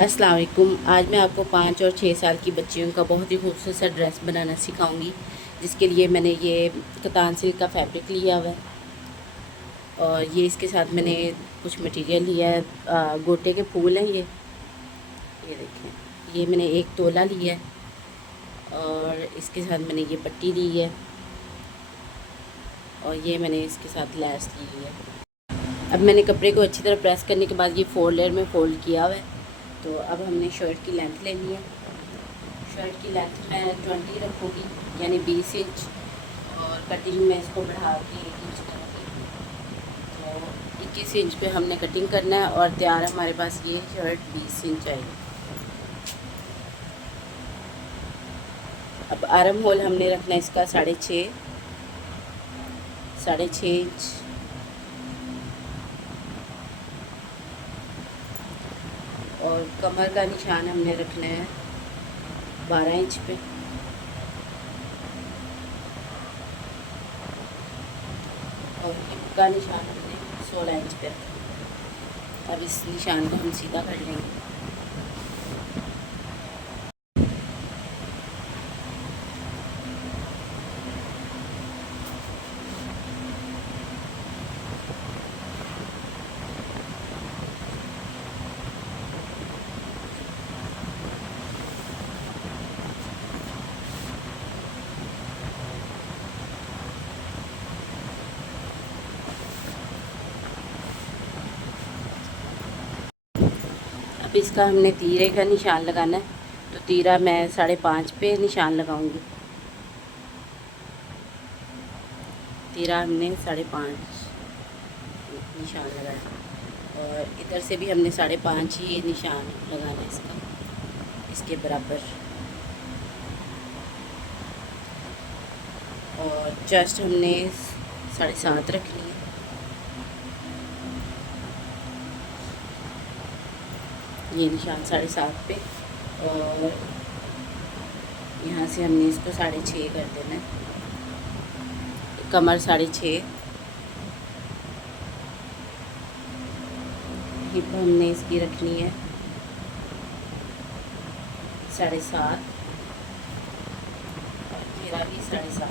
अस्सलाम वालेकुम। आज मैं आपको 5 और 6 साल की बच्चियों का बहुत ही खूबसूरत सा ड्रेस बनाना सिखाऊंगी, जिसके लिए मैंने ये कतान सिल्क का फैब्रिक लिया हुआ है और ये इसके साथ मैंने कुछ मटेरियल लिया है। गोटे के फूल हैं ये देखें। ये मैंने 1 तोला लिया है और इसके साथ मैंने ये पट्टी ली है और ये मैंने इसके साथ लैस ली है। अब मैंने कपड़े को अच्छी तरह प्रेस करने के बाद ये 4 लेयर में फ़ोल्ड किया हुआ है। तो अब हमने शर्ट की लेंथ लेनी है। शर्ट की लेंथ मैं 20 रखूँगी, यानी 20 इंच, और कटिंग में इसको बढ़ा के 1 इंच करूँगी। तो 21 इंच पे हमने कटिंग करना है और तैयार हमारे पास ये शर्ट 20 इंच आएगी। अब आर्म होल हमने रखना है इसका 6.5 इंच, और कमर का निशान हमने रखना है 12 इंच पे, और हिप का निशान हमने 16 इंच पे रखना है। अब इस निशान को हम सीधा कर लेंगे। अब इसका हमने तीरे का निशान लगाना है, तो तीरा मैं 5.5 पे निशान लगाऊंगी। तीरा हमने 5.5 निशान लगाया और इधर से भी हमने 5.5 ही निशान लगाना है इसके बराबर। और चेस्ट हमने 7.5 रखनी है। ये निशान 7.5 पे, और यहाँ से हमने इसको 6.5 कर देना है। कमर 6.5, हिप हमने इसकी रखनी है 7.5, और घेरा भी 7.5।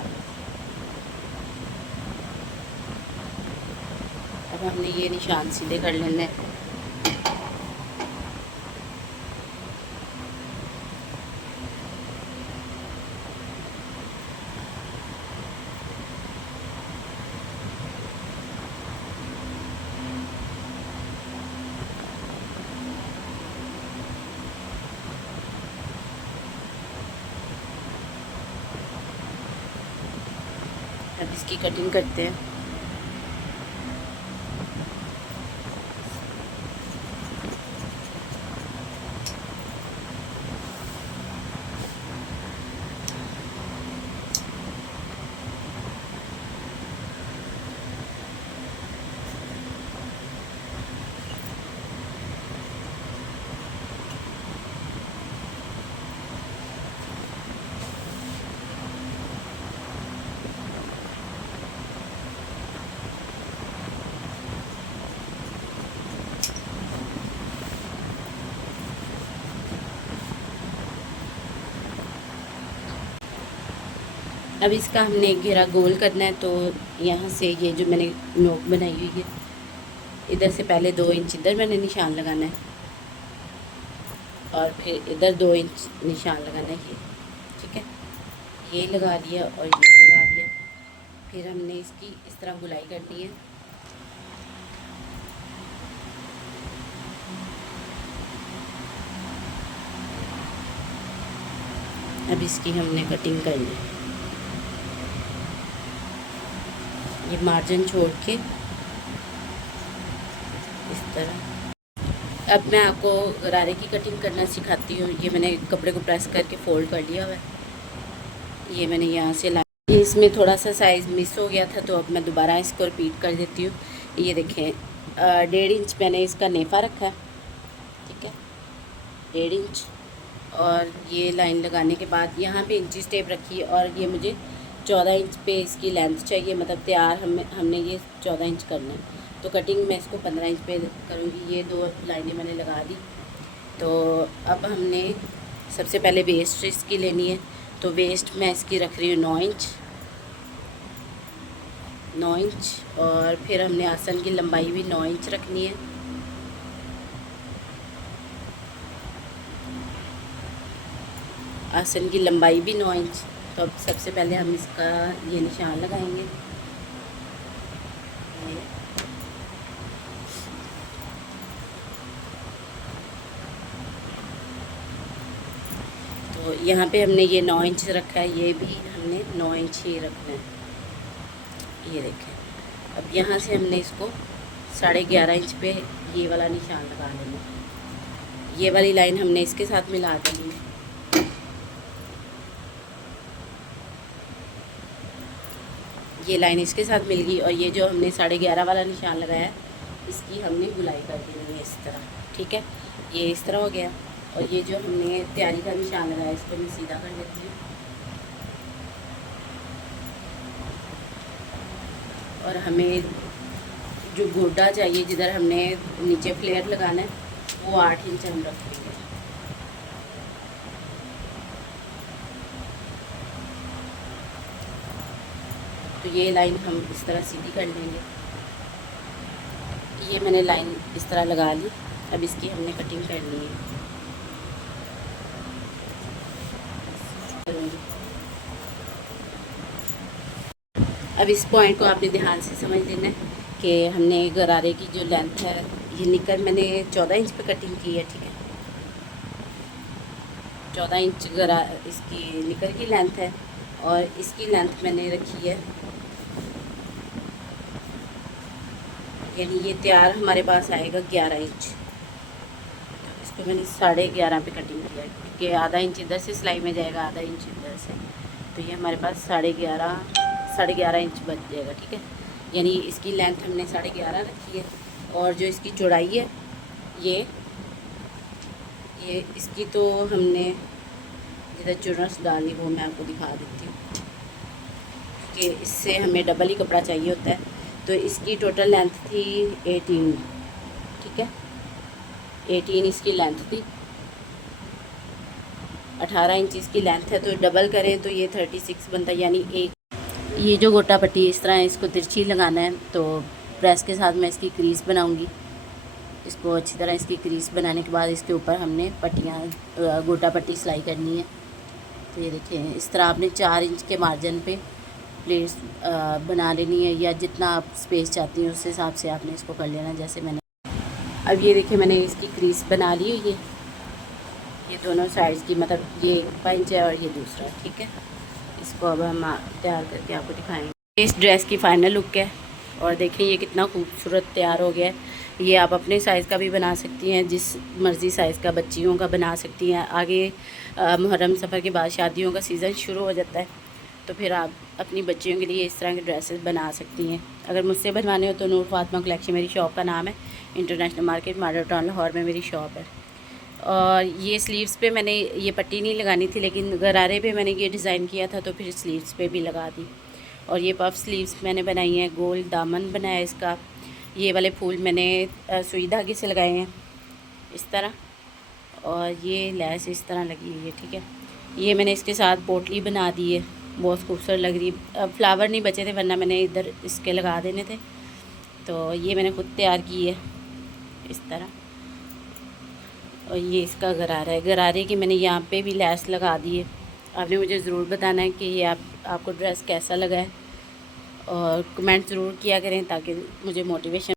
अब हमने ये निशान सीधे कर लेने हैं। अब इसकी कटिंग करते हैं। अब इसका हमने घेरा गोल करना है, तो यहाँ से ये जो मैंने नोक बनाई हुई है, इधर से पहले 2 इंच इधर मैंने निशान लगाना है और फिर इधर 2 इंच निशान लगाना है। ये ठीक है, ये लगा दिया और ये लगा दिया। फिर हमने इसकी इस तरह गुलाई करनी है। अब इसकी हमने कटिंग करनी है, ये मार्जिन छोड़ के इस तरह। अब मैं आपको गरारे की कटिंग करना सिखाती हूँ। ये मैंने कपड़े को प्रेस करके फ़ोल्ड कर लिया हुआ है। ये मैंने यहाँ से ला, इसमें थोड़ा सा साइज़ मिस हो गया था, तो अब मैं दोबारा इसको रिपीट कर देती हूँ। ये देखें, 1.5 इंच मैंने इसका नेफा रखा है, ठीक है, 1.5 इंच। और ये लाइन लगाने के बाद यहाँ पे इंची टेप रखी है, और ये मुझे 14 इंच पे इसकी लेंथ चाहिए, मतलब तैयार हमने ये 14 इंच करना है। तो कटिंग मैं इसको 15 इंच पे करूँगी। ये 2 लाइनें मैंने लगा दी। तो अब हमने सबसे पहले वेस्ट इसकी लेनी है। तो वेस्ट मैं इसकी रख रही हूँ 9 इंच और फिर हमने आसन की लंबाई भी 9 इंच रखनी है। आसन की लंबाई भी 9 इंच। तो अब सबसे पहले हम इसका ये निशान लगाएंगे। तो यहाँ पे हमने ये 9 इंच रखा है, ये भी हमने 9 इंच ही रखना है। ये देखें। अब यहाँ से हमने इसको 11.5 इंच पे ये वाला निशान लगा लेना है। ये वाली लाइन हमने इसके साथ मिला देनी है। ये लाइन इसके साथ मिल गई और ये जो हमने 11.5 वाला निशान लगाया है इसकी हमने गुलाई कर देनी है इस तरह। ठीक है, ये इस तरह हो गया। और ये जो हमने तैयारी का निशान लगाया इसको मैं सीधा कर लेती हूँ। और हमें जो गोटा चाहिए जिधर हमने नीचे फ्लेयर लगाना है वो 8 इंच हम रखेंगे। तो ये लाइन हम इस तरह सीधी कर लेंगे। ये मैंने लाइन इस तरह लगा ली। अब इसकी हमने कटिंग करनी है। अब इस पॉइंट को आपने ध्यान से समझ लेना है कि हमने गरारे की जो लेंथ है, ये निकर मैंने 14 इंच पे कटिंग की है। ठीक है, 14 इंच इसकी निकर की लेंथ है और इसकी लेंथ मैंने रखी है, यानी ये तैयार हमारे पास आएगा 11 इंच। तो इसको मैंने 11.5 पे कटिंग किया है क्योंकि आधा इंच इधर से सिलाई में जाएगा, आधा इंच इधर से। तो ये हमारे पास 11.5 इंच बच जाएगा। ठीक है, यानी इसकी लेंथ हमने 11.5 रखी है। और जो इसकी चौड़ाई है ये इसकी तो हमने जिधर चुनस डाली वो मैं आपको दिखा देती हूँ कि इससे हमें डबल ही कपड़ा चाहिए होता है। तो इसकी टोटल लेंथ थी 18। ठीक है, 18 इसकी लेंथ थी, 18 इंच इसकी लेंथ है। तो डबल करें तो ये 36 बनता है, यानी एक ये जो गोटा पट्टी इस तरह इसको तिरछी लगाना है। तो प्रेस के साथ मैं इसकी क्रीज बनाऊंगी। इसको अच्छी तरह इसकी क्रीज बनाने के बाद इसके ऊपर हमने पट्टियाँ गोटा पट्टी सिलाई करनी है। तो ये देखिए, इस तरह आपने 4 इंच के मार्जिन पे प्लेट्स बना लेनी है, या जितना आप स्पेस चाहती हैं उस हिसाब से आपने इसको कर लेना, जैसे मैंने। अब ये देखिए मैंने इसकी क्रीज बना ली है। ये दोनों साइड्स की, मतलब ये एक पंच है और ये दूसरा। ठीक है, इसको अब हम तैयार करके आपको दिखाएंगे। इस ड्रेस की फाइनल लुक है और देखिए ये कितना खूबसूरत तैयार हो गया है। ये आप अपने साइज़ का भी बना सकती हैं, जिस मर्ज़ी साइज़ का बच्चियों का बना सकती हैं। आगे मुहर्रम सफ़र के बाद शादियों का सीज़न शुरू हो जाता है, तो फिर आप अपनी बच्चियों के लिए इस तरह के ड्रेसेस बना सकती हैं। अगर मुझसे बनवाने हो तो नूर फातिमा कलेक्शन मेरी शॉप का नाम है। International market model town Lahore में मेरी शॉप है। और ये स्लीव्स पे मैंने ये पट्टी नहीं लगानी थी, लेकिन गरारे पे मैंने ये डिज़ाइन किया था तो फिर स्लीव्स पे भी लगा दी। और ये पफ स्लीव्स मैंने बनाई हैं, गोल दामन बनाया इसका। ये वाले फूल मैंने सुई धागे से लगाए हैं इस तरह, और ये लैस इस तरह लगी हुई है। ठीक है, ये मैंने इसके साथ पोटली बना दी है, बहुत खूबसूरत लग रही है। फ्लावर नहीं बचे थे वरना मैंने इधर इसके लगा देने थे। तो ये मैंने खुद तैयार की है इस तरह। और ये इसका गरारा है, गरारे की मैंने यहाँ पे भी लैस लगा दी है। आपने मुझे ज़रूर बताना है कि ये आपको ड्रेस कैसा लगा है, और कमेंट ज़रूर किया करें ताकि मुझे मोटिवेशन